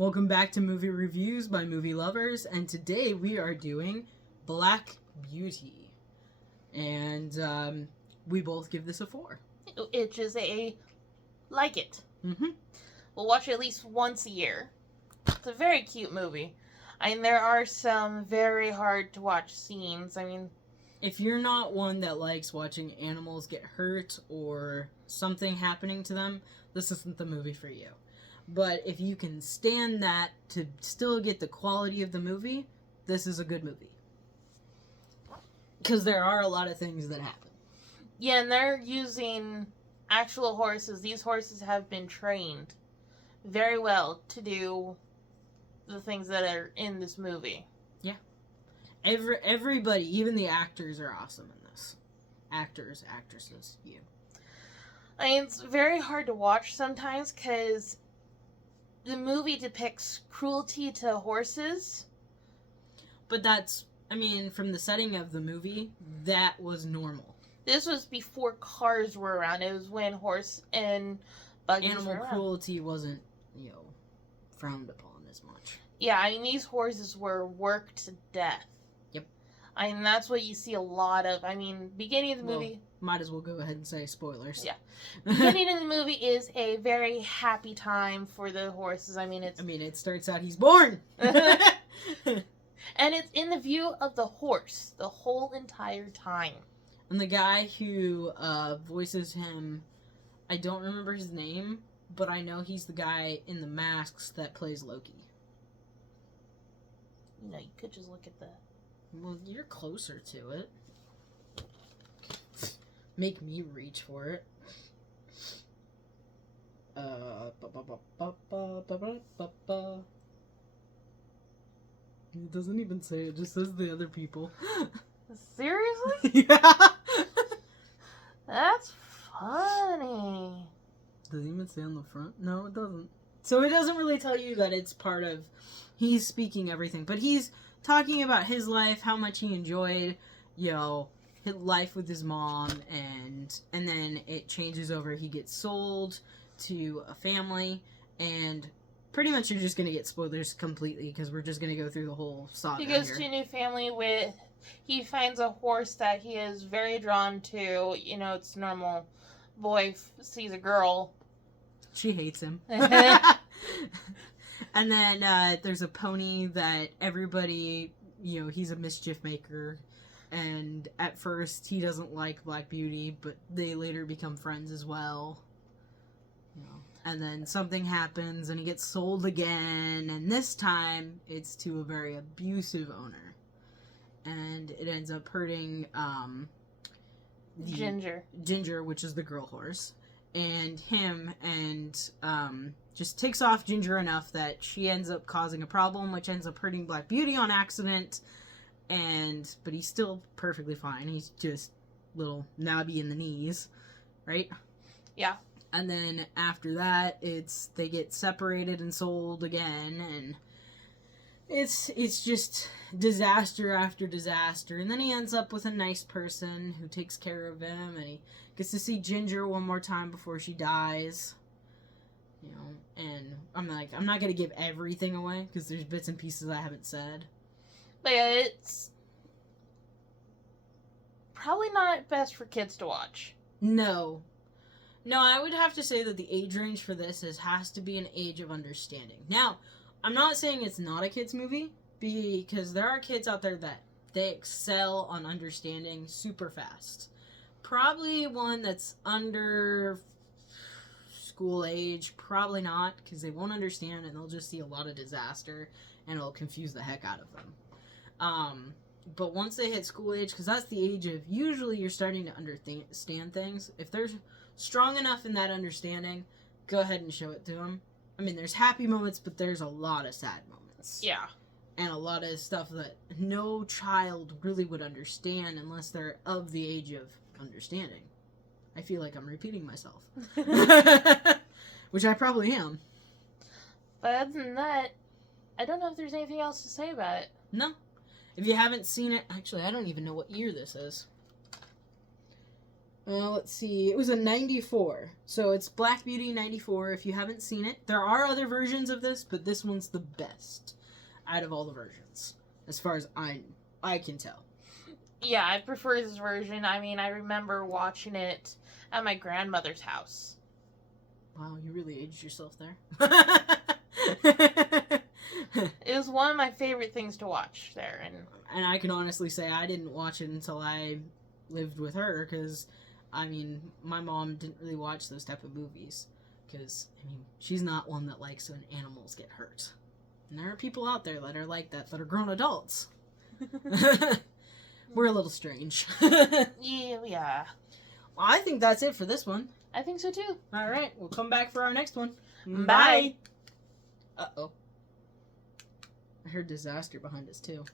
Welcome back to Movie Reviews by Movie Lovers, and today we are doing Black Beauty. And we both give this a 4. It's just like it. Mm-hmm. We'll watch it at least once a year. It's a very cute movie. I mean, there are some very hard to watch scenes. I mean, If you're not one that likes watching animals get hurt or something happening to them, this isn't the movie for you. But if you can stand that to still get the quality of the movie, this is a good movie. Because there are a lot of things that happen. yeah, and they're using actual horses. These horses have been trained very well to do the things that are in this movie. Everybody, even the actors, are awesome in this. Actors, actresses, you. I mean, it's very hard to watch sometimes because the movie depicts cruelty to horses. But that's, I mean, from the setting of the movie, that was normal. This was before cars were around. It was when horse and buggies Animal were around. cruelty wasn't, frowned upon as much. Yeah, I mean, these horses were worked to death. Yep. I mean, that's what you see a lot of. I mean, beginning of the Well, movie... Might as well go ahead and say spoilers. Yeah. Beginning of the movie is a very happy time for the horses. I mean, it starts out, he's born! And it's in the view of the horse the whole entire time. And the guy who voices him, I don't remember his name, but I know he's the guy in the masks that plays Loki. You know, you could just look at the... Well, you're closer to it. Make me reach for it. It doesn't even say it, just says the other people. Seriously? Yeah! That's funny. Does it even say on the front? No, it doesn't. So it doesn't really tell you that it's part of... He's speaking everything, but he's talking about his life, how much he enjoyed, his life with his mom, and then it changes over. He gets sold to a family, and pretty much you're just going to get spoilers completely, because we're just going to go through the whole saga He goes here. to a new family with... He finds a horse that he is very drawn to. You know, it's normal. Boy sees a girl. She hates him. And then there's a pony that everybody, he's a mischief maker. And at first he doesn't like Black Beauty, but they later become friends as well. And then something happens and he gets sold again. And this time it's to a very abusive owner. And it ends up hurting Ginger, which is the girl horse, and him, and just ticks off Ginger enough that she ends up causing a problem, which ends up hurting Black Beauty on accident. But he's still perfectly fine. He's just little knobby in the knees, right? Yeah. And then after that, they get separated and sold again, and it's just disaster after disaster. And then he ends up with a nice person who takes care of him, and he gets to see Ginger one more time before she dies. And I'm like, I'm not going to give everything away, because there's bits and pieces I haven't said. But yeah, it's probably not best for kids to watch. No, I would have to say that the age range for this has to be an age of understanding. Now, I'm not saying it's not a kid's movie, because there are kids out there that they excel on understanding super fast. Probably one that's under school age, probably not, because they won't understand and they'll just see a lot of disaster and it'll confuse the heck out of them. But once they hit school age, because that's the age of usually you're starting to understand things, if they're strong enough in that understanding, go ahead and show it to them. I mean, there's happy moments, but there's a lot of sad moments. Yeah. And a lot of stuff that no child really would understand unless they're of the age of understanding. I feel like I'm repeating myself. Which I probably am. But other than that, I don't know if there's anything else to say about it. No. If you haven't seen it, actually, I don't even know what year this is. Let's see. It was a 94. So it's Black Beauty 94 if you haven't seen it. There are other versions of this, but this one's the best out of all the versions, as far as I can tell. Yeah, I prefer this version. I mean, I remember watching it at my grandmother's house. Wow, you really aged yourself there. It was one of my favorite things to watch there, And I can honestly say I didn't watch it until I lived with her, because, I mean, my mom didn't really watch those type of movies, because, I mean, she's not one that likes when animals get hurt. And there are people out there that are like that are grown adults. We're a little strange. yeah. Well, I think that's it for this one. I think so too. Alright, we'll come back for our next one. Bye. Uh-oh. I heard disaster behind us, too.